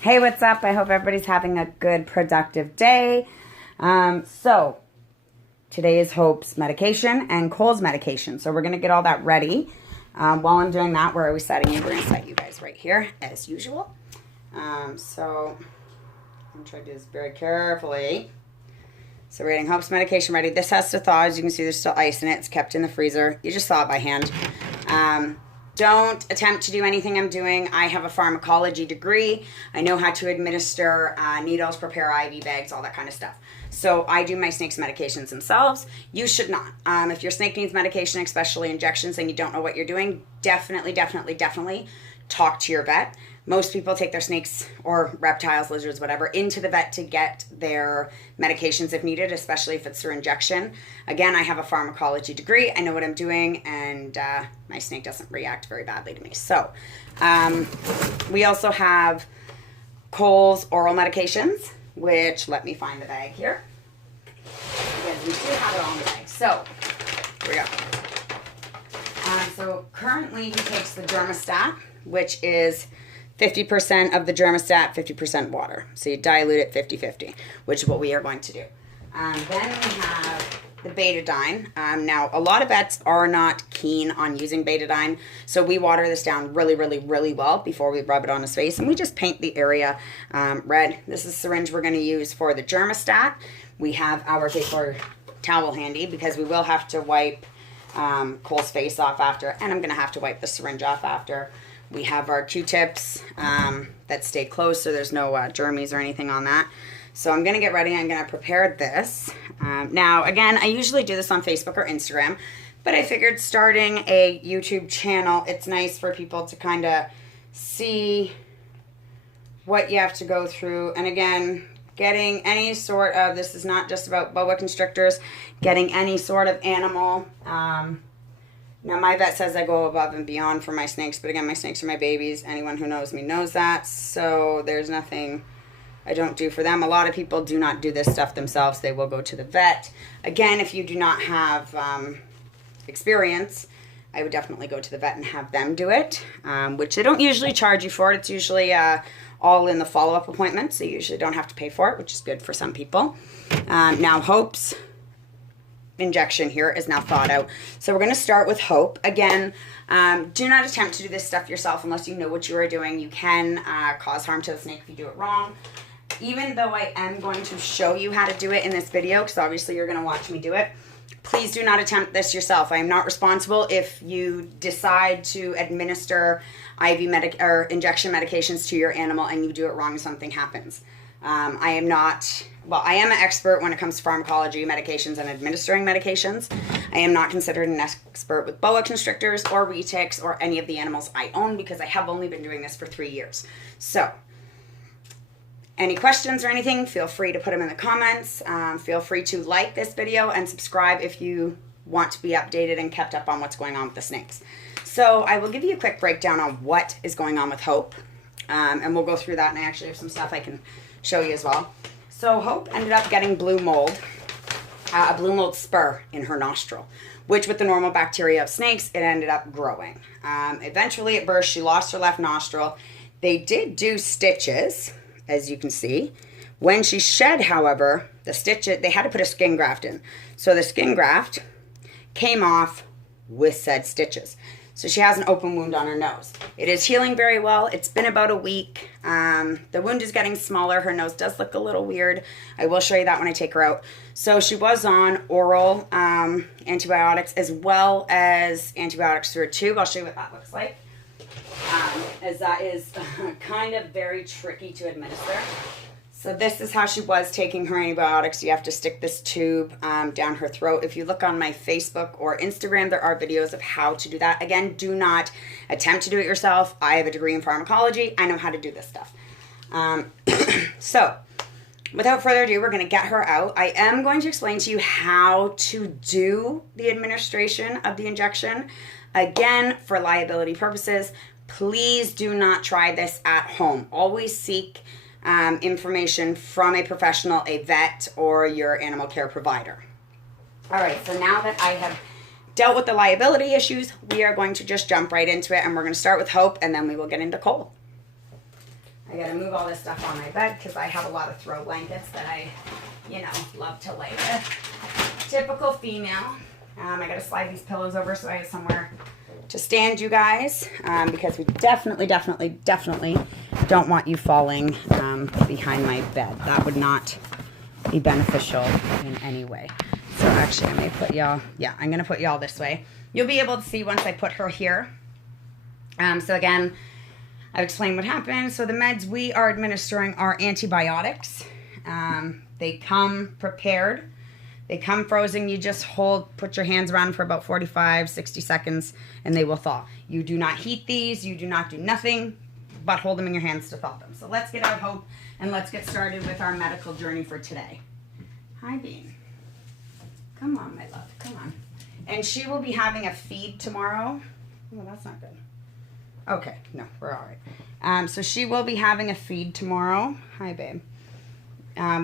Hey, what's up? I hope everybody's having a good, productive day. So today is Hope's medication and Cole's medication. So we're going to get all that ready. While I'm doing that, where are we setting you? We're going to set you guys right here, as usual. So I'm trying to do this very carefully. So we're getting Hope's medication ready. This has to thaw. As you can see, there's still ice in it. It's kept in the freezer. You just thaw it by hand. Don't attempt to do anything I'm doing. I have a pharmacology degree. I know how to administer needles, prepare IV bags, all that kind of stuff. So I do my snake's medications themselves. You should not. If your snake needs medication, especially injections, and you don't know what you're doing, definitely talk to your vet. Most people take their snakes or reptiles, lizards, whatever, into the vet to get their medications if needed, especially if it's through injection. Again, I have a pharmacology degree. I know what I'm doing, and my snake doesn't react very badly to me. So we also have Cole's oral medications, which, let me find the bag here. Because we do have it all in the bag. So, here we go. So currently he takes the Dermostat, which is 50% of the Dermostat, 50% water. So you dilute it 50-50, which is what we are going to do. Then we have the betadine. Now, a lot of vets are not keen on using betadine, so we water this down really well before we rub it on his face, and we just paint the area red. This is the syringe we're going to use for the Dermostat. We have our paper towel handy because we will have to wipe Cole's face off after, and I'm going to have to wipe the syringe off after. We have our Q-tips that stay closed, so there's no germies or anything on that. So I'm going to get ready. I'm going to prepare this. Now, again, I usually do this on Facebook or Instagram, but I figured starting a YouTube channel, it's nice for people to kind of see what you have to go through. And again, getting any sort of, this is not just about boa constrictors, getting any sort of animal. Now, my vet says I go above and beyond for my snakes, but again, my snakes are my babies. Anyone who knows me knows that, so there's nothing I don't do for them. A lot of people do not do this stuff themselves. They will go to the vet. Again, if you do not have experience, I would definitely go to the vet and have them do it, which they don't usually charge you for it. It's usually all in the follow-up appointment, so you usually don't have to pay for it, which is good for some people. Now, Hope's injection here is now thawed out. So we're going to start with Hope. Again, do not attempt to do this stuff yourself unless you know what you are doing. You can cause harm to the snake if you do it wrong. Even though I am going to show you how to do it in this video, because obviously you're going to watch me do it, please do not attempt this yourself. I am not responsible if you decide to administer IV or injection medications to your animal and you do it wrong and something happens. I am an expert when it comes to pharmacology, medications, and administering medications. I am not considered an expert with boa constrictors or retics or any of the animals I own because I have only been doing this for 3 years. So, any questions or anything, feel free to put them in the comments. Feel free to like this video and subscribe if you want to be updated and kept up on what's going on with the snakes. So I will give you a quick breakdown on what is going on with Hope. And we'll go through that, and I actually have some stuff I can show you as well. So Hope ended up getting blue mold, a blue mold spur in her nostril, which with the normal bacteria of snakes, it ended up growing. Eventually at birth, she lost her left nostril. They did do stitches, as you can see. When she shed, however, they had to put a skin graft in. So the skin graft came off with said stitches. So she has an open wound on her nose. It is healing very well. It's been about a week. The wound is getting smaller. Her nose does look a little weird. I will show you that when I take her out. So she was on oral antibiotics as well as antibiotics through a tube. I'll show you what that looks like. As that is kind of very tricky to administer. So this is how she was taking her antibiotics. You have to stick this tube down her throat. If you look on my Facebook or Instagram, there are videos of how to do that. Again, do not attempt to do it yourself. I have a degree in pharmacology. I know how to do this stuff. So without further ado, we're going to get her out. I am going to explain to you how to do the administration of the injection. Again, for liability purposes, please do not try this at home. Always seek information from a professional, a vet, or your animal care provider. All right, so now that I have dealt with the liability issues, we are going to just jump right into it, and we're going to start with Hope, and then we will get into Cole. I gotta move all this stuff on my bed because I have a lot of throw blankets that I, you know, love to lay with. Typical female. I gotta slide these pillows over so I have somewhere to stand, you guys, because we definitely don't want you falling behind my bed. That would not be beneficial in any way. So actually, I may put y'all, yeah, I'm gonna put y'all this way. You'll be able to see once I put her here. So again, I've explained what happened. So the meds we are administering are antibiotics. They come prepared. They come frozen. You just put your hands around for about 45, 60 seconds, and they will thaw. You do not heat these. You do not do nothing but hold them in your hands to thaw them. So let's get out hope, and let's get started with our medical journey for today. Hi, Bean. Come on, my love. Come on. And she will be having a feed tomorrow. Oh, that's not good. Okay, no, we're all right. So she will be having a feed tomorrow. Hi, babe.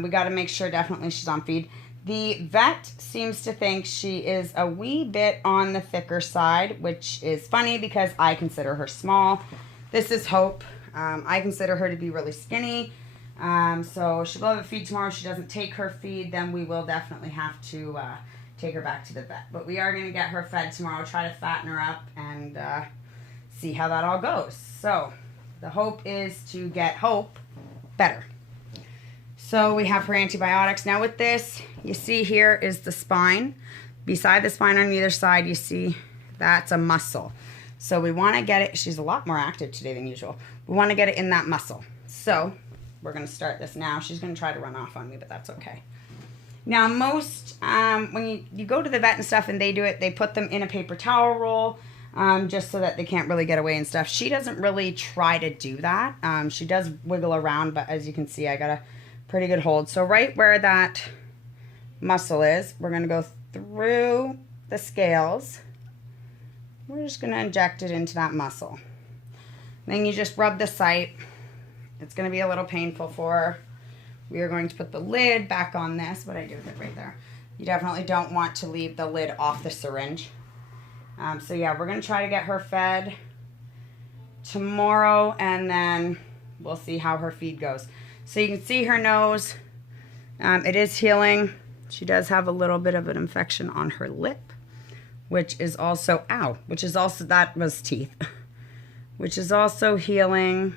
We got to make sure definitely she's on feed. The vet seems to think she is a wee bit on the thicker side, which is funny because I consider her small. This is Hope. I consider her to be really skinny. So she will have a feed tomorrow. If she doesn't take her feed, then we will definitely have to take her back to the vet. But we are going to get her fed tomorrow, try to fatten her up, and see how that all goes. So the hope is to get Hope better. So we have her antibiotics. Now with this, you see here is the spine. Beside the spine on either side, you see that's a muscle. So we want to get it, she's a lot more active today than usual. We want to get it in that muscle. So we're going to start this now. She's going to try to run off on me, but that's okay. Now most, when you go to the vet and stuff and they do it, they put them in a paper towel roll. Just so that they can't really get away and stuff. She doesn't really try to do that. She does wiggle around, but as you can see, I got a pretty good hold. So right where that muscle is, we're going to go through the scales. We're just going to inject it into that muscle. Then you just rub the site. It's going to be a little painful for her. We are going to put the lid back on this. What I do with it right there. You definitely don't want to leave the lid off the syringe. So yeah, we're going to try to get her fed tomorrow, and then we'll see how her feed goes. So you can see her nose. It is healing. She does have a little bit of an infection on her lip, which is also, that was teeth, which is also healing.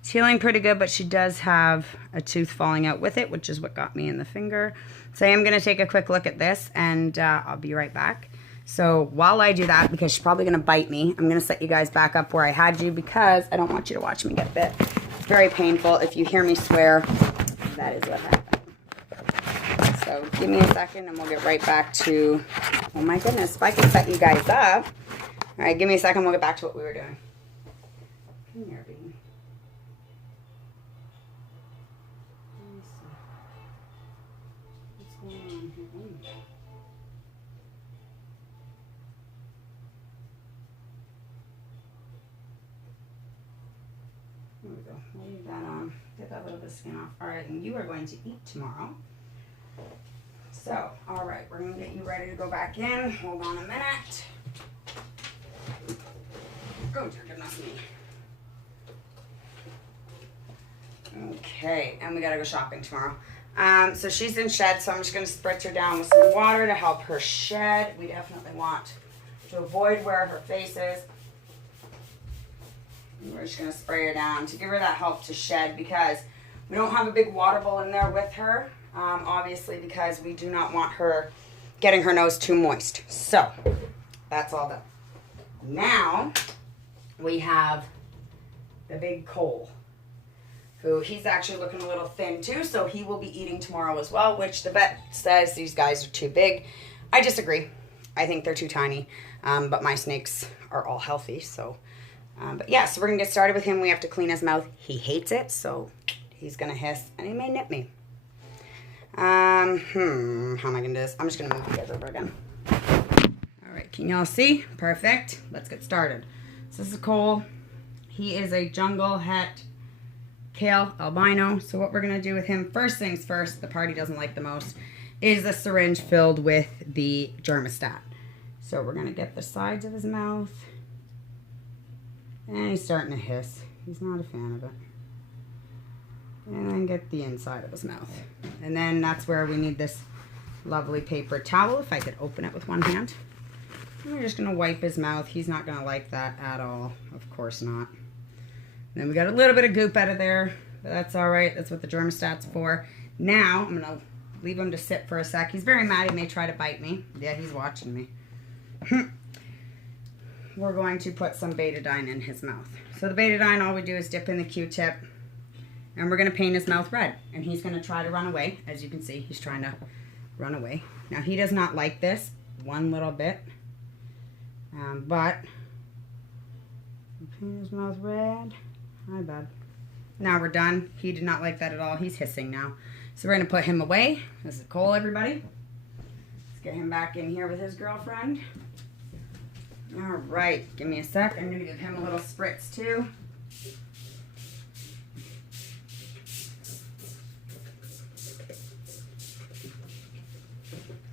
It's healing pretty good, but she does have a tooth falling out with it, which is what got me in the finger. So I am going to take a quick look at this, and I'll be right back. So while I do that, because she's probably going to bite me, I'm going to set you guys back up where I had you because I don't want you to watch me get bit. It's very painful. If you hear me swear, that is what happened. So give me a second, and we'll get right back to, oh my goodness, if I can set you guys up. All right, give me a second. We'll get back to what we were doing. Come here, baby. There we go. We'll leave that on. Get that little bit of skin off. All right, and you are going to eat tomorrow. So, all right, we're going to get you ready to go back in. Hold on a minute. Oh, dear goodness me. Okay, and we got to go shopping tomorrow. So she's in shed, so I'm just going to spritz her down with some water to help her shed. We definitely want to avoid where her face is. We're just going to spray her down to give her that help to shed because we don't have a big water bowl in there with her, obviously, because we do not want her getting her nose too moist. So that's all done. Now we have the big Cole, who he's actually looking a little thin too, so he will be eating tomorrow as well, which the vet says these guys are too big. I disagree. I think they're too tiny, but my snakes are all healthy, so... but yeah, so we're going to get started with him. We have to clean his mouth. He hates it, so he's going to hiss, and he may nip me. How am I going to do this? I'm just going to move you guys over again. All right, can y'all see? Perfect. Let's get started. So this is Cole. He is a jungle het kale albino. So what we're going to do with him, first things first, the part he doesn't like the most, is a syringe filled with the germistat. So we're going to get the sides of his mouth. And he's starting to hiss. He's not a fan of it. And then get the inside of his mouth. And then that's where we need this lovely paper towel. If I could open it with one hand. And we're just going to wipe his mouth. He's not going to like that at all. Of course not. And then we got a little bit of goop out of there. But that's all right. That's what the germostat's for. Now, I'm going to leave him to sit for a sec. He's very mad. He may try to bite me. Yeah, he's watching me. We're going to put some betadine in his mouth. So the betadine, all we do is dip in the Q-tip. And we're going to paint his mouth red. And he's going to try to run away. As you can see, he's trying to run away. Now, he does not like this one little bit. But paint his mouth red. Hi, bud. Now we're done. He did not like that at all. He's hissing now. So we're going to put him away. This is Cole, everybody. Let's get him back in here with his girlfriend. All right. Give me a sec. I'm going to give him a little spritz, too.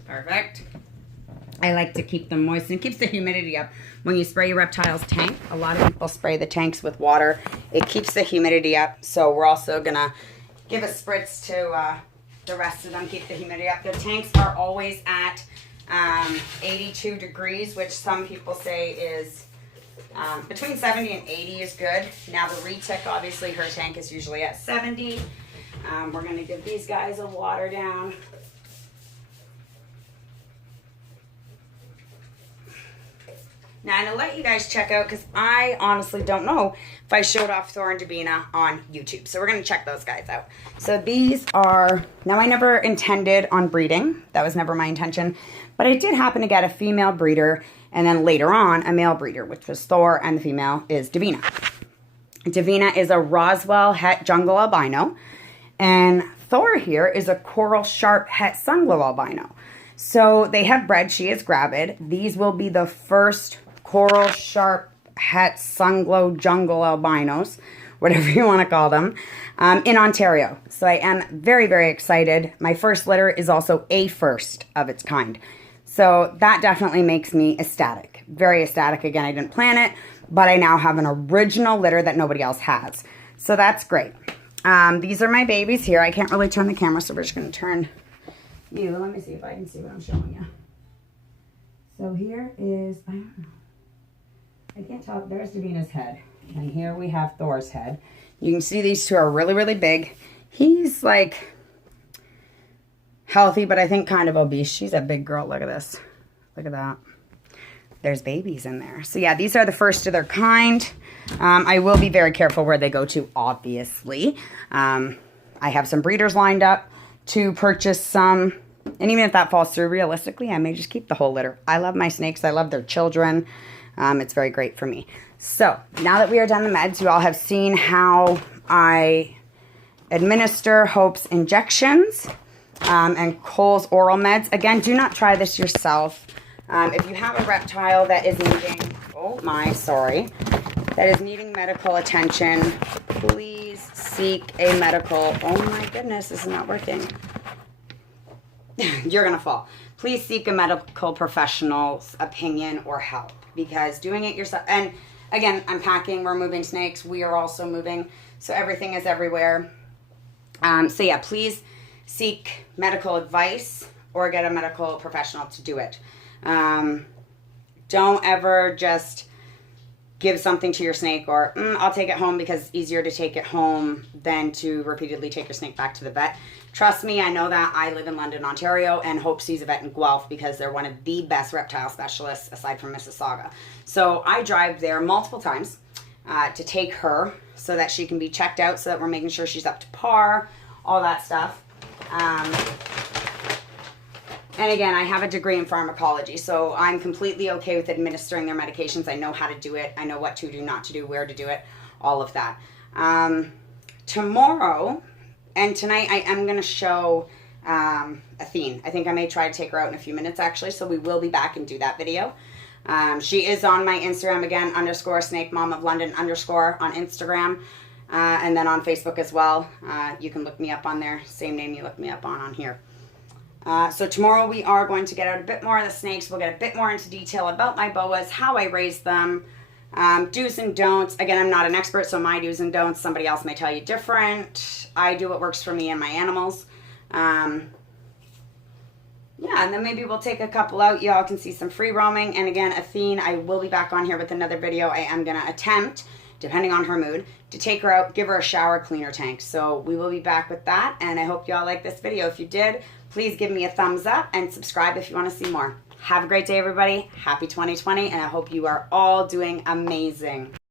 Perfect. I like to keep them moist, and it keeps the humidity up. When you spray your reptile's tank, a lot of people spray the tanks with water. It keeps the humidity up, so we're also going to give a spritz to the rest of them, keep the humidity up. The tanks are always at 82 degrees, which some people say is between 70 and 80 is good. Now the retic, obviously her tank is usually at 70. We're going to give these guys a water down. Now, I'm going to let you guys check out, because I honestly don't know if I showed off Thor and Davina on YouTube. So we're going to check those guys out. So these are, now I never intended on breeding. That was never my intention. But I did happen to get a female breeder, and then later on a male breeder, which was Thor, and the female is Davina. Davina is a Roswell het jungle albino. And Thor here is a coral sharp het sunglow albino. So they have bred, she is gravid. These will be the first coral sharp het sunglow jungle albinos, whatever you want to call them, in Ontario. So I am very, very excited. My first litter is also a first of its kind. So that definitely makes me ecstatic. Very ecstatic. Again, I didn't plan it, but I now have an original litter that nobody else has. So that's great. These are my babies here. I can't really turn the camera, so we're just going to turn you. Let me see if I can see what I'm showing you. So here is, I don't know. I can't tell. There's Davina's head. And here we have Thor's head. You can see these two are really, really big. He's like healthy, but I think kind of obese. She's a big girl. Look at this. Look at that. There's babies in there. So yeah, these are the first of their kind. I will be very careful where they go to, obviously. I have some breeders lined up to purchase some. And even if that falls through, realistically, I may just keep the whole litter. I love my snakes. I love their children. It's very great for me. So now that we are done the meds, you all have seen how I administer Hope's injections and Cole's oral meds. Again, do not try this yourself. If you have a reptile that is needing, that is needing medical attention, please seek a medical, oh my goodness, this is not working. You're going to fall. Please seek a medical professional's opinion or help, because doing it yourself, and again, I'm packing, we're moving snakes, we are also moving, so everything is everywhere. So yeah, please seek medical advice or get a medical professional to do it. Don't ever just give something to your snake or I'll take it home, because it's easier to take it home than to repeatedly take your snake back to the vet. Trust me, I know that. I live in London, Ontario, and Hope sees a vet in Guelph because they're one of the best reptile specialists aside from Mississauga. So I drive there multiple times to take her so that she can be checked out, so that we're making sure she's up to par, all that stuff. And again, I have a degree in pharmacology, so I'm completely okay with administering their medications. I know how to do it. I know what to do, not to do, where to do it, all of that. Tomorrow and tonight, I am going to show Athene. I think I may try to take her out in a few minutes, actually, so we will be back and do that video. She is on my Instagram again, _snake mom of London _ on Instagram, and then on Facebook as well. You can look me up on there, same name you look me up on here. So tomorrow we are going to get out a bit more of the snakes. We'll get a bit more into detail about my boas, how I raise them, Do's and don'ts. Again, I'm not an expert, so my do's and don'ts, somebody else may tell you different. I do what works for me and my animals. Yeah, and then maybe we'll take a couple out. Y'all can see some free roaming. And again, Athene, I will be back on here with another video. I am going to attempt, depending on her mood, to take her out, give her a shower, clean her tank. So we will be back with that. And I hope y'all like this video. If you did, please give me a thumbs up and subscribe if you want to see more. Have a great day, everybody. Happy 2020, and I hope you are all doing amazing.